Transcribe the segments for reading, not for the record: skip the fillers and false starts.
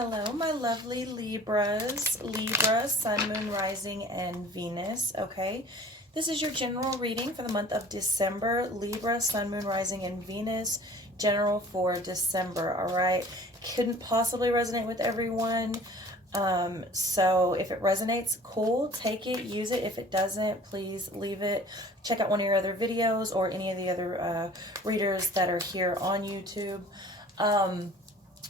Hello, my lovely Libras. Libra, Sun, Moon, Rising, and Venus. Okay, this is your general reading for the month of December. Libra, Sun, Moon, Rising, and Venus. General for December. All right, couldn't possibly resonate with everyone. So if it resonates, cool, take it, use it. If it doesn't, please leave it. Check out one of your other videos or any of the other readers that are here on YouTube.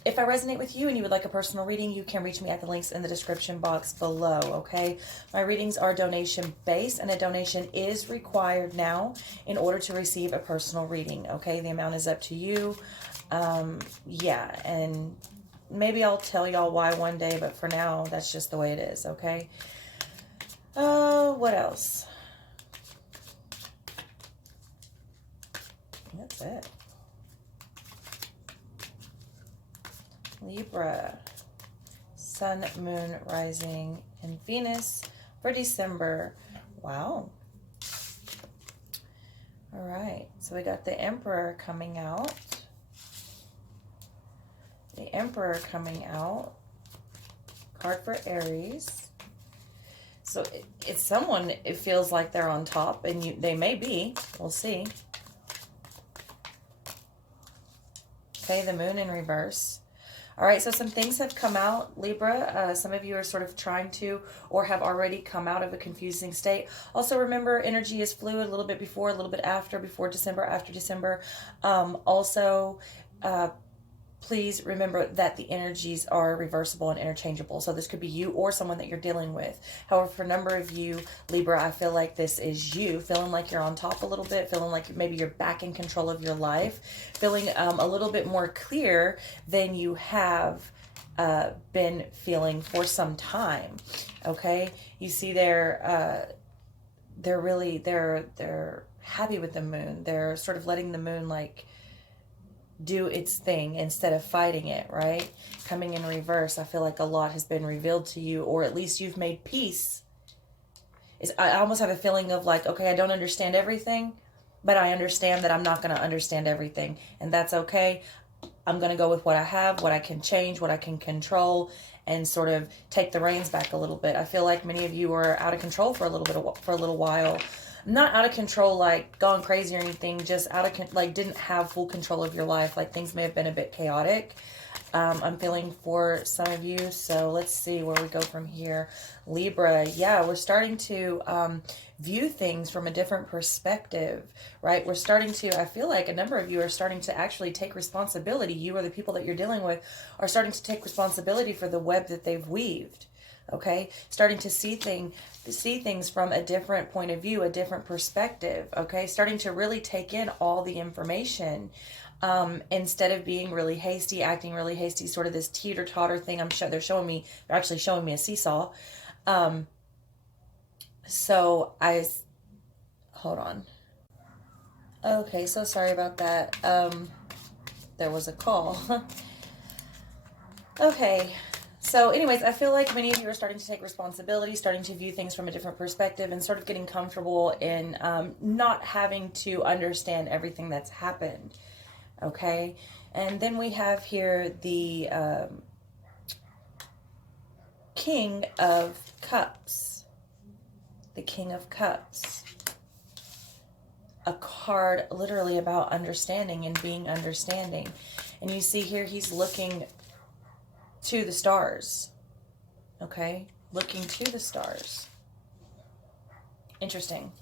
If I resonate with you and you would like a personal reading, you can reach me at the links in the description box below, okay? My readings are donation-based, and a donation is required now in order to receive a personal reading, okay? The amount is up to you. Yeah, and maybe I'll tell y'all why one day, but for now, that's just the way it is, okay? What else? That's it. Libra, Sun, Moon, Rising, and Venus for December. Wow. All right. So we got the Emperor coming out. The Emperor coming out. Card for Aries. So it's someone, it feels like they're on top, and they may be. We'll see. Okay, the Moon in reverse. All right, so some things have come out, Libra. Some of you are sort of trying to or have already come out of a confusing state. Also, remember, energy is fluid, a little bit before, a little bit after, before December, after December. Please remember that the energies are reversible and interchangeable. So this could be you or someone that you're dealing with. However, for a number of you, Libra, I feel like this is you, feeling like you're on top a little bit, feeling like maybe you're back in control of your life, feeling a little bit more clear than you have been feeling for some time. Okay, you see they're happy with the moon. They're sort of letting the moon do its thing instead of fighting it, right? Coming in reverse, I feel like a lot has been revealed to you, or at least you've made peace. I almost have a feeling of like, okay, I don't understand everything, but I understand that I'm not going to understand everything, and that's okay. I'm going to go with what I have, what I can change, what I can control, and sort of take the reins back a little bit. I feel like many of you are out of control for a little while. Not out of control, like gone crazy or anything, just out of, like, didn't have full control of your life. Like, things may have been a bit chaotic. I'm feeling for some of you. So let's see where we go from here. Libra, yeah, we're starting to view things from a different perspective, right? We're starting to, I feel like a number of you are starting to actually take responsibility. You or the people that you're dealing with are starting to take responsibility for the web that they've weaved. Okay, starting to see things from a different point of view, a different perspective. Okay, starting to really take in all the information instead of being really hasty, acting really hasty, sort of this teeter-totter thing. They're actually showing me a seesaw. Hold on. Okay, so sorry about that. There was a call. Okay. So anyways, I feel like many of you are starting to take responsibility, starting to view things from a different perspective, and sort of getting comfortable in not having to understand everything that's happened. Okay? And then we have here the King of Cups. The King of Cups. A card literally about understanding and being understanding. And you see here he's looking to the stars. Okay, looking to the stars. Interesting.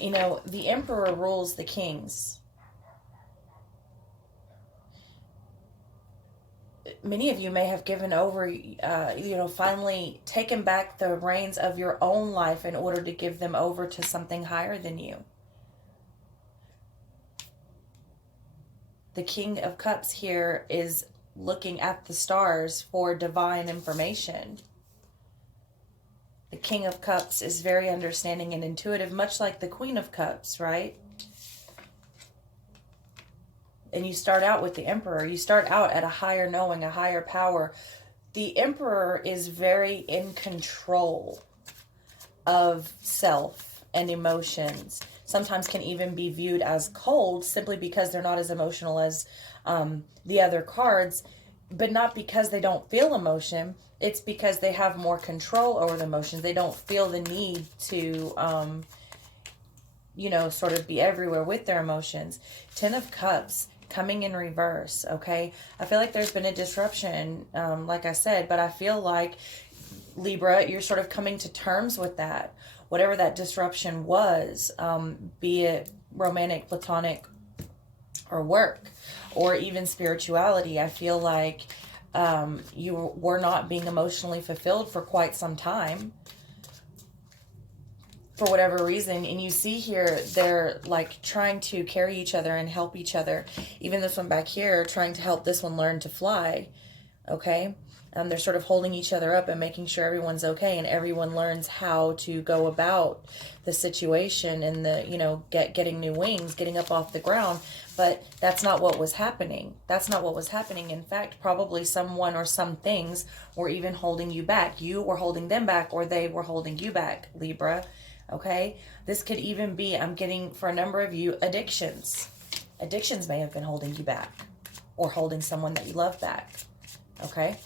You know, the Emperor rules the kings. Many of you may have given over, finally taken back the reins of your own life in order to give them over to something higher than you. The King of Cups here is looking at the stars for divine information. The King of Cups is very understanding and intuitive, much like the Queen of Cups, right? And you start out with the Emperor. You start out at a higher knowing, a higher power. The Emperor is very in control of self and emotions. Sometimes can even be viewed as cold simply because they're not as emotional as the other cards, but not because they don't feel emotion. It's because they have more control over the emotions. They don't feel the need to, you know, sort of be everywhere with their emotions. 10 of Cups coming in reverse, okay? I feel like there's been a disruption, like I said, but I feel like, Libra, you're sort of coming to terms with that. Whatever that disruption was, be it romantic, platonic, or work, or even spirituality, I feel like you were not being emotionally fulfilled for quite some time, for whatever reason. And you see here, they're like trying to carry each other and help each other. Even this one back here, trying to help this one learn to fly, okay? They're sort of holding each other up and making sure everyone's okay, and everyone learns how to go about the situation and the, you know, getting new wings, getting up off the ground. But that's not what was happening. That's not what was happening. In fact, probably someone or some things were even holding you back. You were holding them back, or they were holding you back, Libra. Okay? This could even be, I'm getting, for a number of you, addictions. Addictions may have been holding you back, or holding someone that you love back. Okay?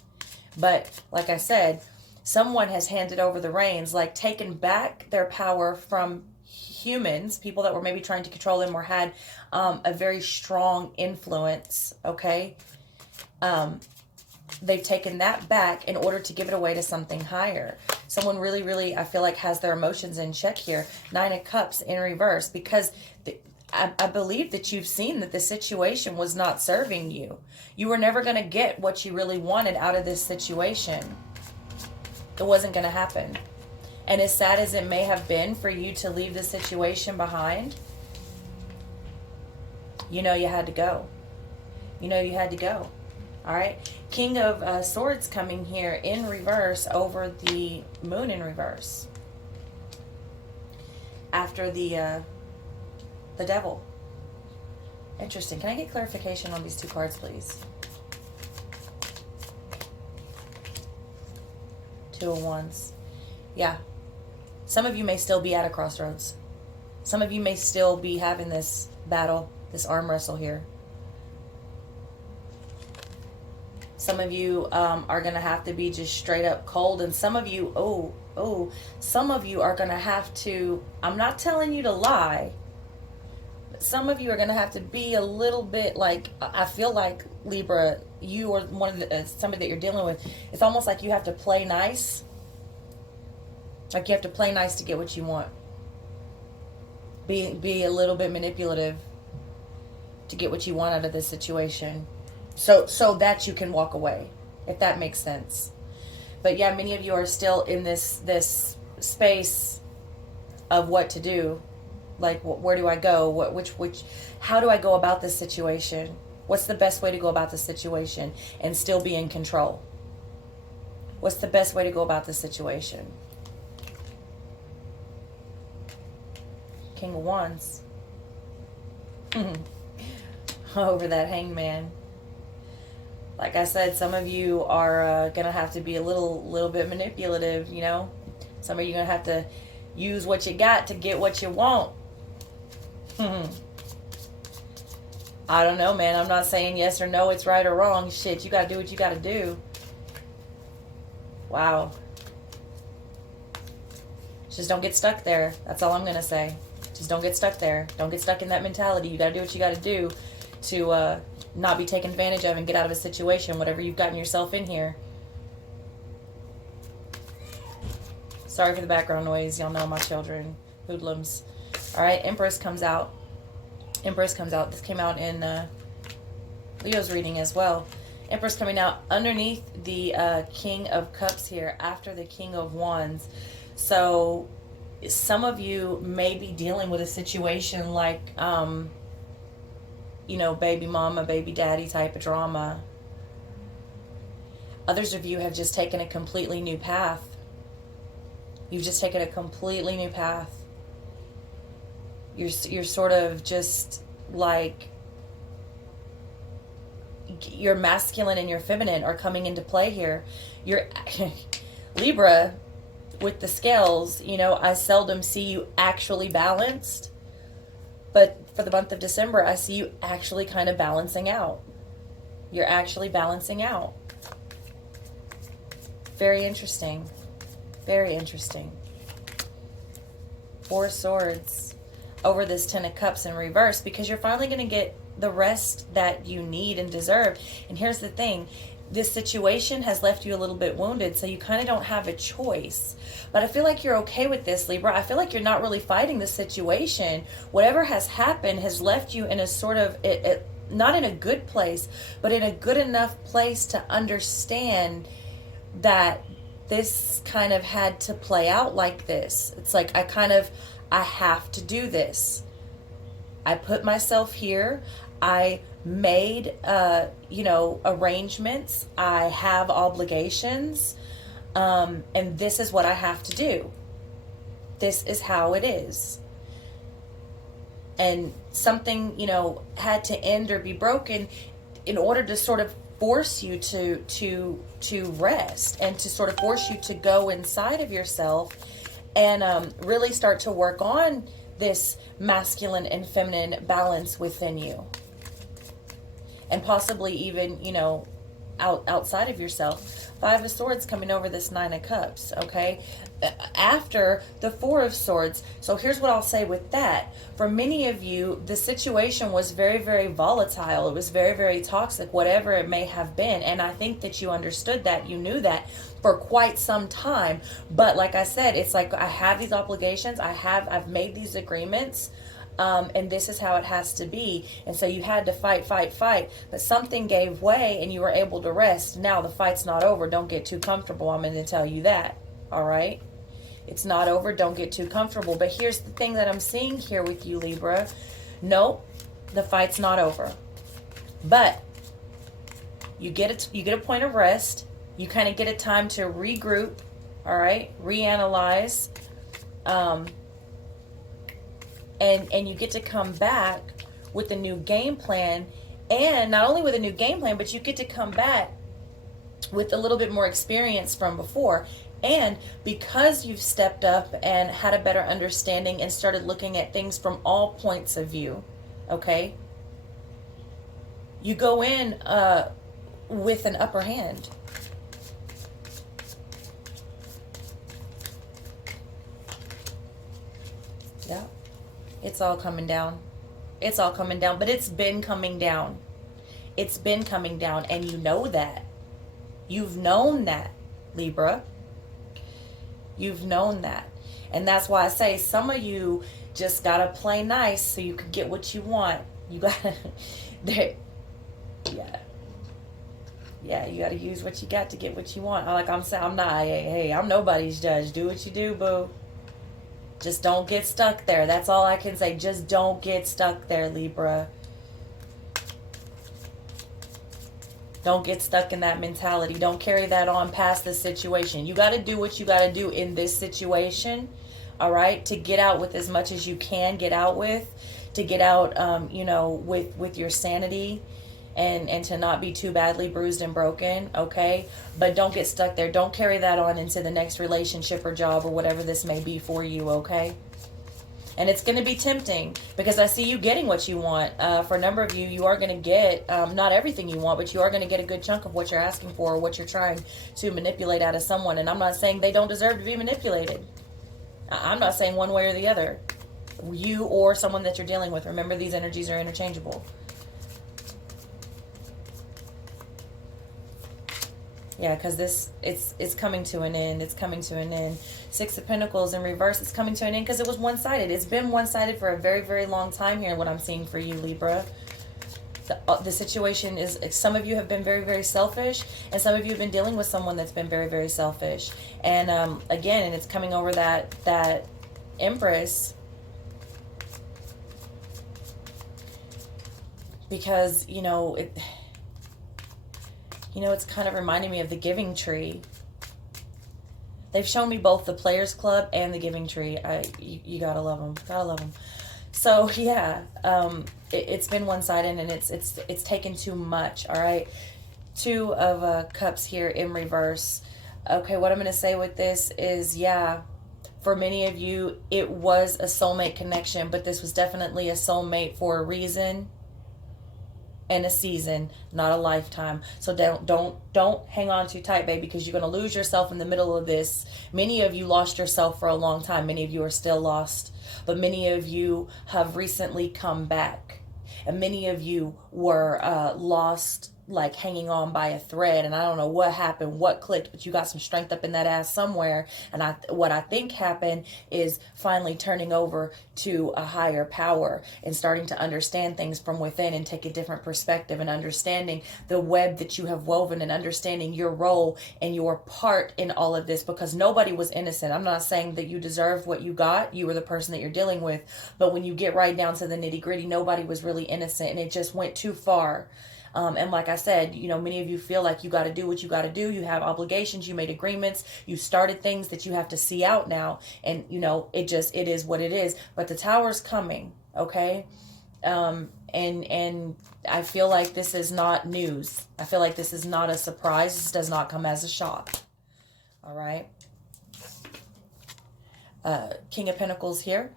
But like I said, someone has handed over the reins, like taken back their power from humans, people that were maybe trying to control them or had a very strong influence, okay? They've taken that back in order to give it away to something higher. Someone really, really, I feel like, has their emotions in check here. 9 of Cups in reverse, because I believe that you've seen that the situation was not serving you. You were never going to get what you really wanted out of this situation. It wasn't going to happen. And as sad as it may have been for you to leave the situation behind, you know you had to go. You know you had to go. All right? King of Swords coming here in reverse over the Moon in reverse. After the Devil. Interesting. Can I get clarification on these two cards, please? 2 of Wands. Yeah. Some of you may still be at a crossroads. Some of you may still be having this battle, this arm wrestle here. Some of you are going to have to be just straight up cold. And some of you, some of you are going to have to, I'm not telling you to lie, but some of you are going to have to be a little bit like, I feel like, Libra, you or one of the, somebody that you're dealing with, it's almost like you have to play nice. Like you have to play nice to get what you want. Be a little bit manipulative to get what you want out of this situation. So that you can walk away, if that makes sense. But yeah, many of you are still in this space of what to do. Like, where do I go? How do I go about this situation? What's the best way to go about this situation and still be in control? What's the best way to go about this situation? King of Wands. Over that Hangman. Like I said, some of you are going to have to be a little bit manipulative, you know. Some of you are going to have to use what you got to get what you want. I don't know, man. I'm not saying yes or no, it's right or wrong. Shit, you got to do what you got to do. Wow. Just don't get stuck there. That's all I'm going to say. Just don't get stuck there. Don't get stuck in that mentality. You got to do what you got to do to not be taken advantage of and get out of a situation, whatever you've gotten yourself in here. Sorry for the background noise. Y'all know my children. Hoodlums. All right, Empress comes out. Empress comes out. This came out in Leo's reading as well. Empress coming out underneath the King of Cups here after the King of Wands. So some of you may be dealing with a situation like, you know, baby mama, baby daddy type of drama. Others of you have just taken a completely new path. You've just taken a completely new path. You're sort of just like, your masculine and your feminine are coming into play here. You're Libra, with the scales, you know, I seldom see you actually balanced. But for the month of December, I see you actually kind of balancing out. You're actually balancing out. Very interesting. Very interesting. Four of Swords over this Ten of Cups in reverse, because you're finally going to get the rest that you need and deserve. And here's the thing. This situation has left you a little bit wounded, so you kind of don't have a choice. But I feel like you're okay with this, Libra. I feel like you're not really fighting the situation. Whatever has happened has left you in a sort of, not in a good place, but in a good enough place to understand that this kind of had to play out like this. It's like, I have to do this. I put myself here. I made, arrangements. I have obligations. And this is what I have to do. This is how it is. And something, had to end or be broken in order to sort of force you to rest, and to sort of force you to go inside of yourself and really start to work on this masculine and feminine balance within you. And possibly even, outside of yourself. Five of Swords coming over this Nine of Cups, okay? After the Four of Swords. So here's what I'll say with that. For many of you, the situation was very, very volatile. It was very, very toxic, whatever it may have been. And I think that you understood that. You knew that for quite some time. But like I said, it's like I have these obligations. I've made these agreements. And this is how it has to be. And so you had to fight, but something gave way and you were able to rest. Now the fight's not over. Don't get too comfortable. I'm going to tell you that. All right. It's not over. Don't get too comfortable. But here's the thing that I'm seeing here with you, Libra. Nope, the fight's not over. But you get a point of rest. You kind of get a time to regroup. All right. Reanalyze. And you get to come back with a new game plan. And not only with a new game plan, but you get to come back with a little bit more experience from before. And because you've stepped up and had a better understanding and started looking at things from all points of view, okay? You go in with an upper hand. Yeah. It's all coming down. It's all coming down. But it's been coming down. It's been coming down. And you know that. You've known that, Libra. You've known that. And that's why I say some of you just got to play nice so you can get what you want. You got to... Yeah, you got to use what you got to get what you want. Like I'm saying, I'm not... Hey, I'm nobody's judge. Do what you do, boo. Just don't get stuck there. That's all I can say. Just don't get stuck there, Libra. Don't get stuck in that mentality. Don't carry that on past the situation. You got to do what you got to do in this situation, all right, to get out with as much as you can get out with, to get out, with your sanity. And to not be too badly bruised and broken, okay? But don't get stuck there. Don't carry that on into the next relationship or job or whatever this may be for you, okay? And it's going to be tempting because I see you getting what you want. For a number of you, you are going to get not everything you want, but you are going to get a good chunk of what you're asking for or what you're trying to manipulate out of someone. And I'm not saying they don't deserve to be manipulated. I'm not saying one way or the other. You or someone that you're dealing with. Remember, these energies are interchangeable. Yeah, because it's coming to an end. It's coming to an end. Six of Pentacles in reverse. It's coming to an end because it was one-sided. It's been one-sided for a very, very long time here, what I'm seeing for you, Libra. The situation is, some of you have been very, very selfish, and some of you have been dealing with someone that's been very, very selfish. And again, and it's coming over that Empress, because, it's kind of reminding me of the Giving Tree. They've shown me both the Players Club and the Giving Tree. You gotta love them. Gotta love them. So yeah, it's been one-sided and it's taken too much. All right, Two of Cups here in reverse. Okay, what I'm going to say with this is, yeah, for many of you, it was a soulmate connection, but this was definitely a soulmate for a reason and a season, not a lifetime. So don't hang on too tight, babe, because you're going to lose yourself in the middle of this. Many of you lost yourself for a long time. Many of you are still lost, but many of you have recently come back, and many of you were lost, like hanging on by a thread, and I don't know what happened, what clicked, but you got some strength up in that ass somewhere. And what I think happened is finally turning over to a higher power and starting to understand things from within and take a different perspective, and understanding the web that you have woven, and understanding your role and your part in all of this, because nobody was innocent. I'm not saying that you deserved what you got. You were the person that you're dealing with. But when you get right down to the nitty gritty, nobody was really innocent, and it just went too far. And like I said, many of you feel like you got to do what you got to do. You have obligations. You made agreements. You started things that you have to see out now. And, it is what it is. But the tower's coming, okay? And I feel like this is not news. I feel like this is not a surprise. This does not come as a shock. All right? King of Pentacles here.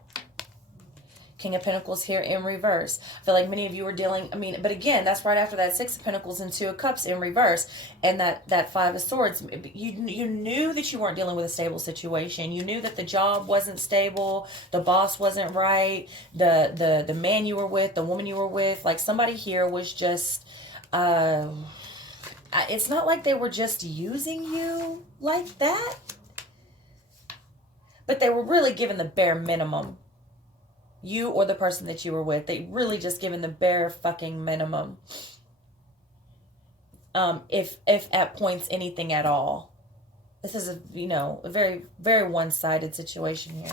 King of Pentacles here in reverse. I feel like many of you are dealing, but again, that's right after that Six of Pentacles and Two of Cups in reverse. And that Five of Swords. You knew that you weren't dealing with a stable situation. You knew that the job wasn't stable. The boss wasn't right. The man you were with, the woman you were with, like somebody here was just, it's not like they were just using you like that, but they were really given the bare minimum. You or the person that you were with, they really just given the bare fucking minimum. If at points anything at all. This is a very, very one-sided situation here.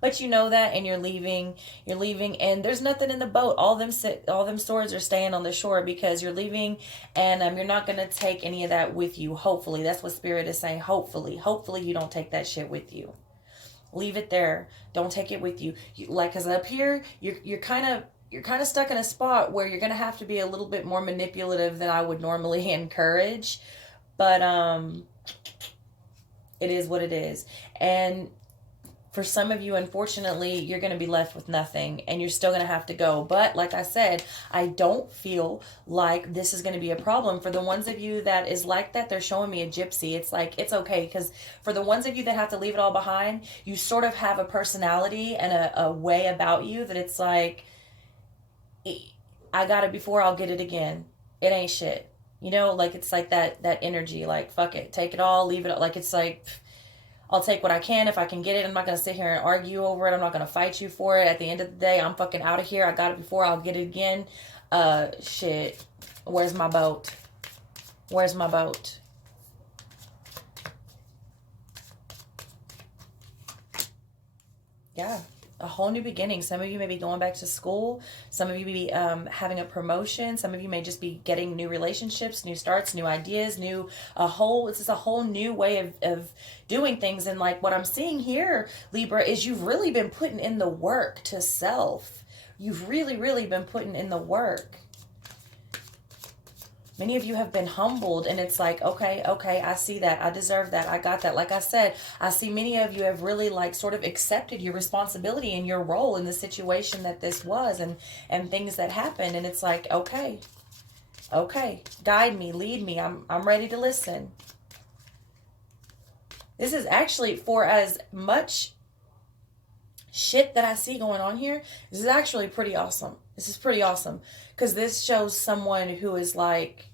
But you know that, and you're leaving, and there's nothing in the boat. All them swords are staying on the shore, because you're leaving, and you're not going to take any of that with you. Hopefully. That's what Spirit is saying. Hopefully you don't take that shit with you. Leave it there. Don't take it with you. Because up here, you're kind of stuck in a spot where you're going to have to be a little bit more manipulative than I would normally encourage. But it is what it is. And for some of you, unfortunately, you're going to be left with nothing, and you're still going to have to go. But like I said, I don't feel like this is going to be a problem. For the ones of you that is like that, they're showing me a gypsy. It's like, it's okay, because for the ones of you that have to leave it all behind, you sort of have a personality and a way about you that it's like, I got it before, I'll get it again. It ain't shit. Like it's like that energy, like, fuck it, take it all, leave it all. Like, it's like, I'll take what I can if I can get it. I'm not going to sit here and argue over it. I'm not going to fight you for it. At the end of the day, I'm fucking out of here. I got it before. I'll get it again. Shit. Where's my boat? Where's my boat? Yeah. A whole new beginning. Some of you may be going back to school. Some of you may be having a promotion. Some of you may just be getting new relationships, new starts, new ideas, it's just a whole new way of doing things. And like what I'm seeing here, Libra, is you've really been putting in the work to self. You've really, really been putting in the work. Many of you have been humbled, and it's like, okay, I see that. I deserve that. I got that. Like I said, I see many of you have really like sort of accepted your responsibility and your role in the situation that this was, and things that happened. And it's like, okay, guide me, lead me. I'm ready to listen. This is actually, for as much shit that I see going on here, this is actually pretty awesome. This is pretty awesome, because this shows someone who is like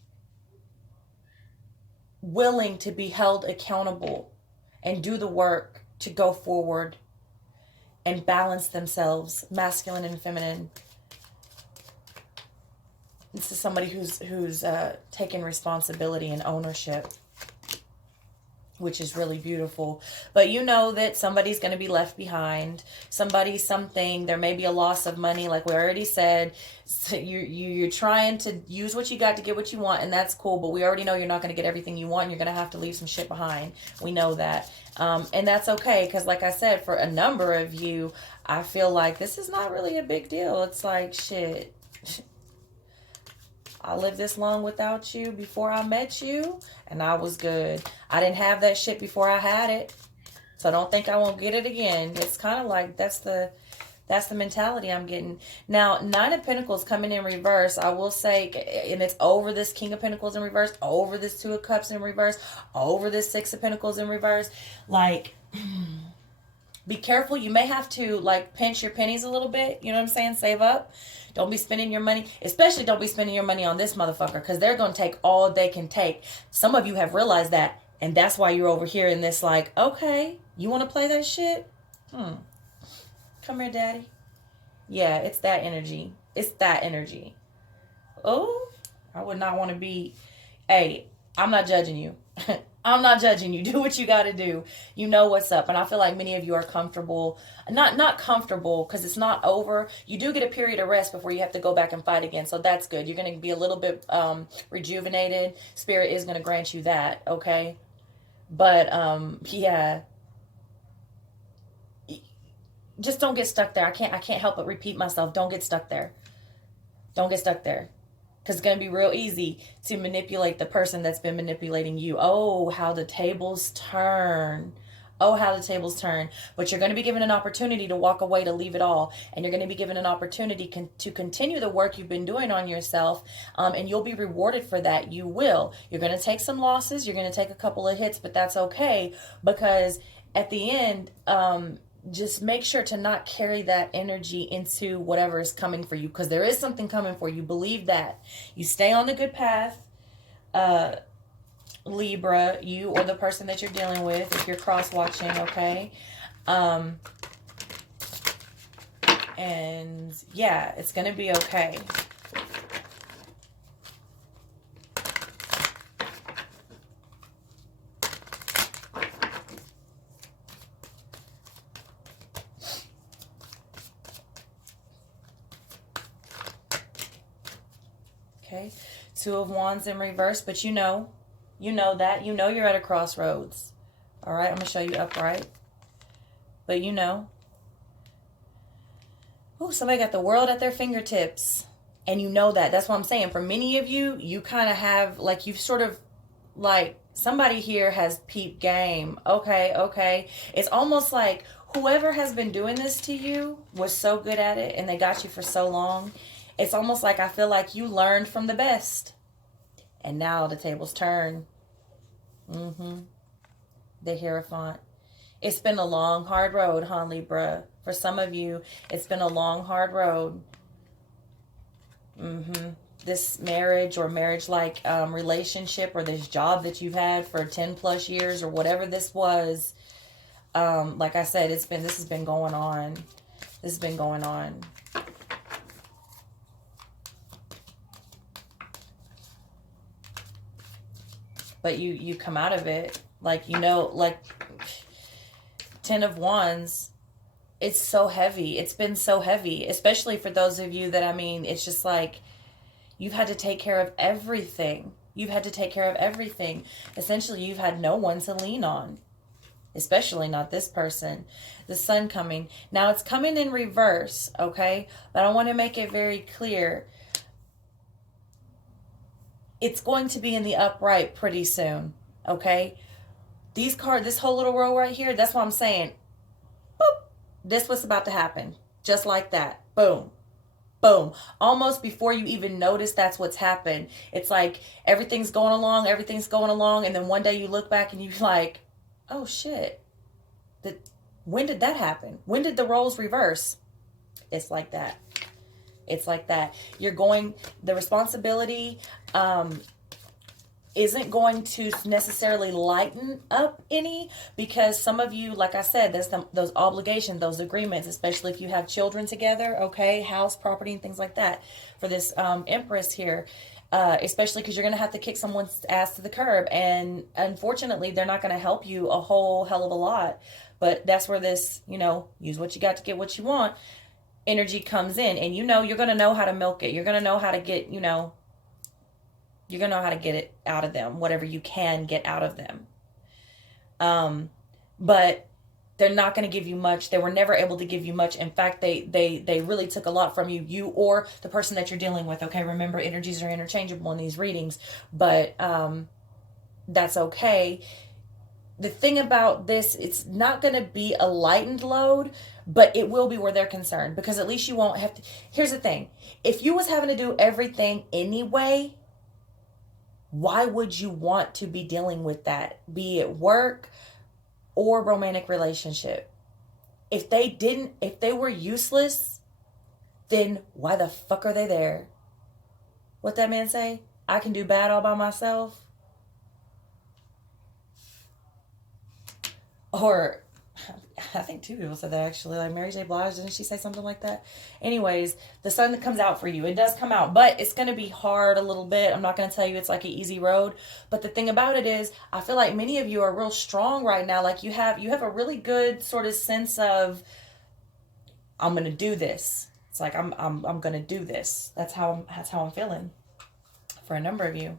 willing to be held accountable and do the work to go forward and balance themselves, masculine and feminine. This is somebody who's taken responsibility and ownership, which is really beautiful. But you know that somebody's going to be left behind. Something. There may be a loss of money, like we already said. So you're trying to use what you got to get what you want, and that's cool. But we already know you're not going to get everything you want. And you're going to have to leave some shit behind. We know that. And that's okay, because like I said, for a number of you, I feel like this is not really a big deal. It's like, shit. I lived this long without you before I met you, and I was good. I didn't have that shit before I had it, so don't think I won't get it again. It's kind of like that's the mentality I'm getting. Now, Nine of Pentacles coming in reverse, I will say, and it's over this King of Pentacles in reverse, over this Two of Cups in reverse, over this Six of Pentacles in reverse. Like, be careful. You may have to, like, pinch your pennies a little bit. You know what I'm saying? Save up. Don't be spending your money. Especially don't be spending your money on this motherfucker, because they're going to take all they can take. Some of you have realized that, and that's why you're over here in this, like, okay, you want to play that shit? Come here, daddy. Yeah, it's that energy. It's that energy. Oh, I would not want to be. Hey, I'm not judging you. I'm not judging you. Do what you got to do. You know what's up. And I feel like many of you are comfortable. Not comfortable, because it's not over. You do get a period of rest before you have to go back and fight again. So that's good. You're going to be a little bit rejuvenated. Spirit is going to grant you that. Okay. But yeah. Just don't get stuck there. I can't help but repeat myself. Don't get stuck there. Don't get stuck there. Because it's going to be real easy to manipulate the person that's been manipulating you. Oh, how the tables turn. Oh, how the tables turn. But you're going to be given an opportunity to walk away, to leave it all. And you're going to be given an opportunity to continue the work you've been doing on yourself. And you'll be rewarded for that. You will. You're going to take some losses. You're going to take a couple of hits. But that's okay. Because at the end, just make sure to not carry that energy into whatever is coming for you, because there is something coming for you. Believe that. You stay on the good path, Libra, you or the person that you're dealing with, if you're cross-watching, okay? And yeah, it's going to be okay. Okay, Two of Wands in reverse, but you know that. You know you're at a crossroads. All right, I'm going to show you upright. But you know. Oh, somebody got the world at their fingertips. And you know that. That's what I'm saying. For many of you, you kind of have, like, you've sort of, like, somebody here has peep game. Okay. It's almost like whoever has been doing this to you was so good at it, and they got you for so long. It's almost like I feel like you learned from the best. And now the tables turn. The Hierophant. It's been a long, hard road, huh, Libra? For some of you, it's been a long, hard road. This marriage or marriage-like relationship, or this job that you've had for 10 plus years, or whatever this was. Like I said, this has been going on. This has been going on. But you come out of it, like, you know, like Ten of Wands, it's so heavy. It's been so heavy, especially for those of you that, I mean, it's just like you've had to take care of everything. You've had to take care of everything. Essentially, you've had no one to lean on, especially not this person. The Sun coming. Now, it's coming in reverse, okay? But I want to make it very clear. It's going to be in the upright pretty soon, okay? These cards, this whole little row right here, that's what I'm saying. Boop. This what's about to happen. Just like that. Boom. Boom. Almost before you even notice that's what's happened. It's like everything's going along, and then one day you look back and you're like, oh shit. When did that happen? When did the roles reverse? It's like that. It's like that. The responsibility isn't going to necessarily lighten up any, because some of you, like I said, there's those obligations, those agreements, especially if you have children together, okay, house, property, and things like that. For this Empress here, especially because you're going to have to kick someone's ass to the curb, and unfortunately, they're not going to help you a whole hell of a lot. But that's where this, use what you got to get what you want energy comes in, and you're going to know how to milk it. You're going to know how to get, you're going to know how to get it out of them, whatever you can get out of them. But they're not going to give you much. They were never able to give you much. In fact, they really took a lot from you, you or the person that you're dealing with. Okay, remember, energies are interchangeable in these readings, but that's okay. The thing about this, it's not going to be a lightened load, but it will be where they're concerned, because at least you won't have to. Here's the thing. If you was having to do everything anyway, why would you want to be dealing with that? Be it work or romantic relationship. If they were useless, then why the fuck are they there? What that man say? I can do bad all by myself. Or I think two people said that, actually. Like Mary J. Blige, didn't she say something like that? Anyways, the sun that comes out for you, it does come out, but it's going to be hard a little bit. I'm not going to tell you it's like an easy road, but the thing about it is, I feel like many of you are real strong right now. Like you have a really good sort of sense of, I'm going to do this. It's like I'm going to do this. That's how I'm feeling for a number of you.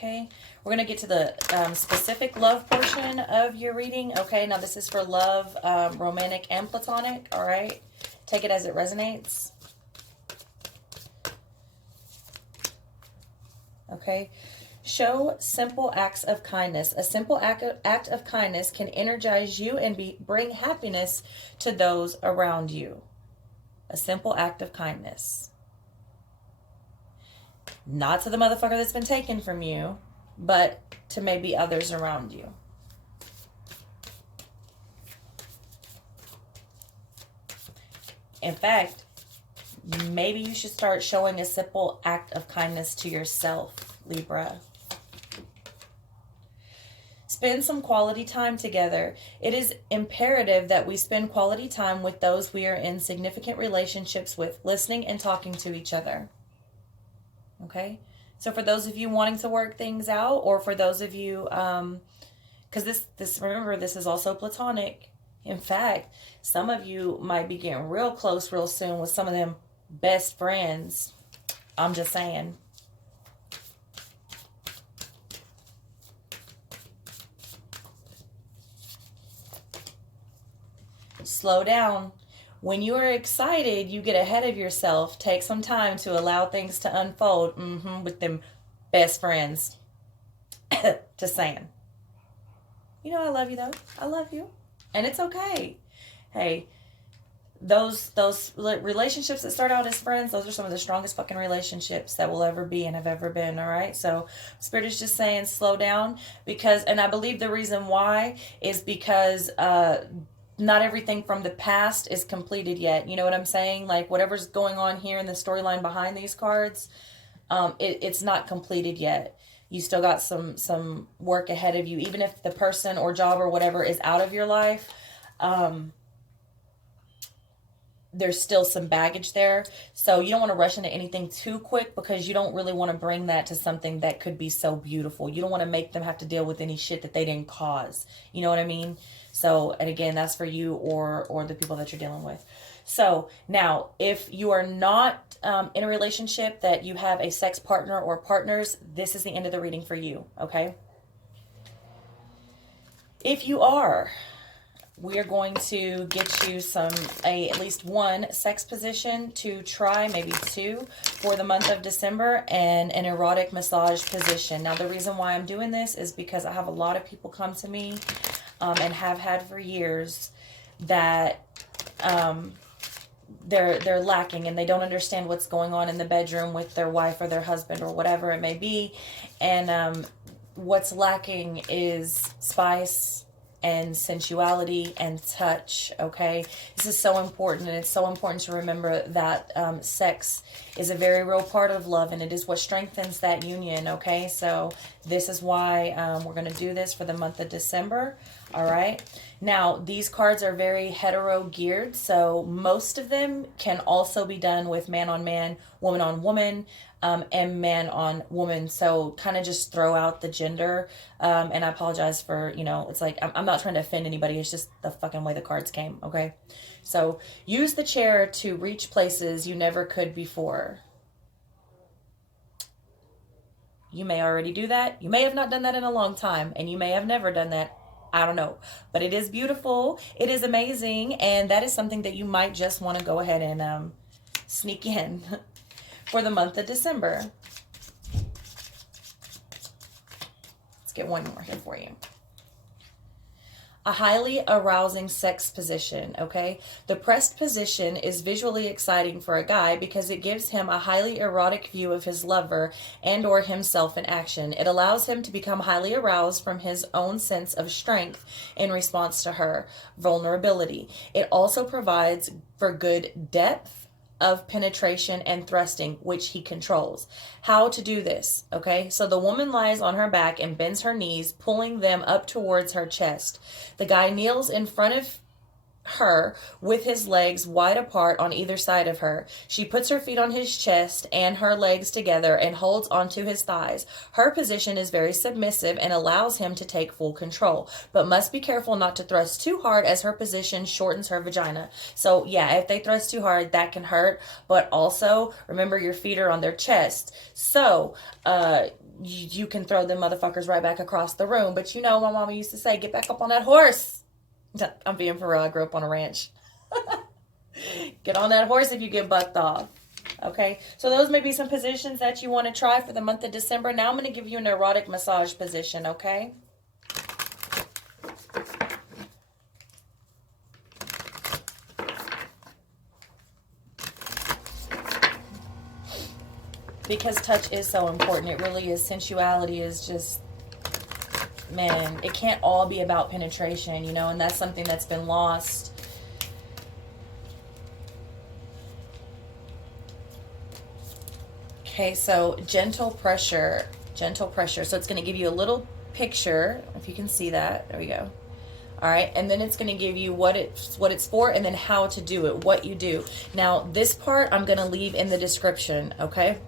Okay, we're going to get to the specific love portion of your reading. Okay, now this is for love, romantic and platonic. All right, take it as it resonates. Okay, show simple acts of kindness. A simple act of kindness can energize you and bring happiness to those around you. A simple act of kindness. Not to the motherfucker that's been taken from you, but to maybe others around you. In fact, maybe you should start showing a simple act of kindness to yourself, Libra. Spend some quality time together. It is imperative that we spend quality time with those we are in significant relationships with, listening and talking to each other. Okay, so for those of you wanting to work things out, or for those of you, because remember, this is also platonic. In fact, some of you might be getting real close real soon with some of them best friends. I'm just saying. Slow down. When you are excited, you get ahead of yourself. Take some time to allow things to unfold with them best friends. Just saying. You know I love you, though. I love you. And it's okay. Hey, those relationships that start out as friends, those are some of the strongest fucking relationships that will ever be and have ever been, all right? So Spirit is just saying slow down, because, and I believe the reason why is because not everything from the past is completed yet. You know what I'm saying? Like whatever's going on here in the storyline behind these cards, it's not completed yet. You still got some work ahead of you. Even if the person or job or whatever is out of your life, there's still some baggage there. So you don't want to rush into anything too quick, because you don't really want to bring that to something that could be so beautiful. You don't want to make them have to deal with any shit that they didn't cause. You know what I mean? So, and again, that's for you or the people that you're dealing with. So now, if you are not in a relationship, that you have a sex partner or partners, this is the end of the reading for you, okay? If you are, we are going to get you at least one sex position to try, maybe two, for the month of December, and an erotic massage position. Now, the reason why I'm doing this is because I have a lot of people come to me and have had for years that they're lacking, and they don't understand what's going on in the bedroom with their wife or their husband or whatever it may be. And what's lacking is spice and sensuality and touch. Okay, this is so important, and it's so important to remember that sex is a very real part of love, and it is what strengthens that union. Okay, so this is why we're going to do this for the month of December. All right, now these cards are very hetero geared, so most of them can also be done with man on man, woman on woman, and man on woman. So kind of just throw out the gender. And I apologize for, it's like, I'm not trying to offend anybody. It's just the fucking way the cards came. Okay. So use the chair to reach places you never could before. You may already do that. You may have not done that in a long time, and you may have never done that. I don't know. But it is beautiful. It is amazing. And that is something that you might just want to go ahead and sneak in for the month of December. Let's get one more here for you. A highly arousing sex position, okay? The pressed position is visually exciting for a guy because it gives him a highly erotic view of his lover and or himself in action. It allows him to become highly aroused from his own sense of strength in response to her vulnerability. It also provides for good depth of penetration and thrusting, which he controls. How to do this, okay? So the woman lies on her back and bends her knees, pulling them up towards her chest. The guy kneels in front of her with his legs wide apart on either side of her. She puts her feet on his chest and her legs together and holds onto his thighs. Her position is very submissive and allows him to take full control, but must be careful not to thrust too hard as her position shortens her vagina. So yeah, if they thrust too hard, that can hurt, but also remember your feet are on their chest. So, you can throw them motherfuckers right back across the room. But you know, my mama used to say, get back up on that horse. I'm being for real. I grew up on a ranch. Get on that horse if you get bucked off. Okay, so those may be some positions that you want to try for the month of December. Now I'm going to give you an erotic massage position, okay? Because touch is so important. It really is. Sensuality is just, man, it can't all be about penetration, you know, and that's something that's been lost. Okay, so gentle pressure. So it's going to give you a little picture, if you can see that. There we go. All right, and then it's going to give you what it's for and then how to do it, what you do. Now, this part I'm going to leave in the description, okay?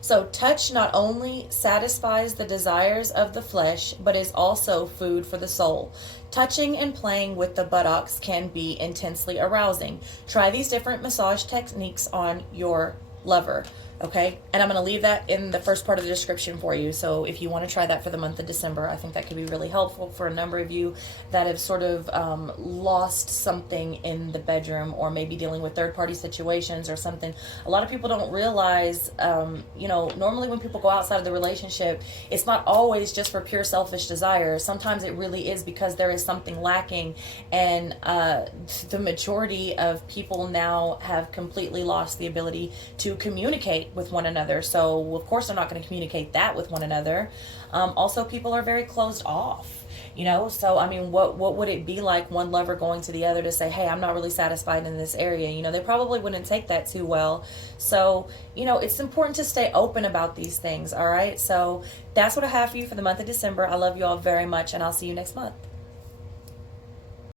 So touch not only satisfies the desires of the flesh, but is also food for the soul. Touching and playing with the buttocks can be intensely arousing. Try these different massage techniques on your lover, okay? And I'm going to leave that in the first part of the description for you. So if you want to try that for the month of December, I think that could be really helpful for a number of you that have sort of lost something in the bedroom, or maybe dealing with third-party situations or something. A lot of people don't realize, you know, normally when people go outside of the relationship, it's not always just for pure selfish desire. Sometimes it really is because there is something lacking, and the majority of people now have completely lost the ability to communicate with one another. So of course they're not going to communicate that with one another. Also, people are very closed off, you know. So I mean, what would it be like one lover going to the other to say, hey, I'm not really satisfied in this area? You know, they probably wouldn't take that too well. So, you know, it's important to stay open about these things. All right, so that's what I have for you for the month of December. I love you all very much, and I'll see you next month.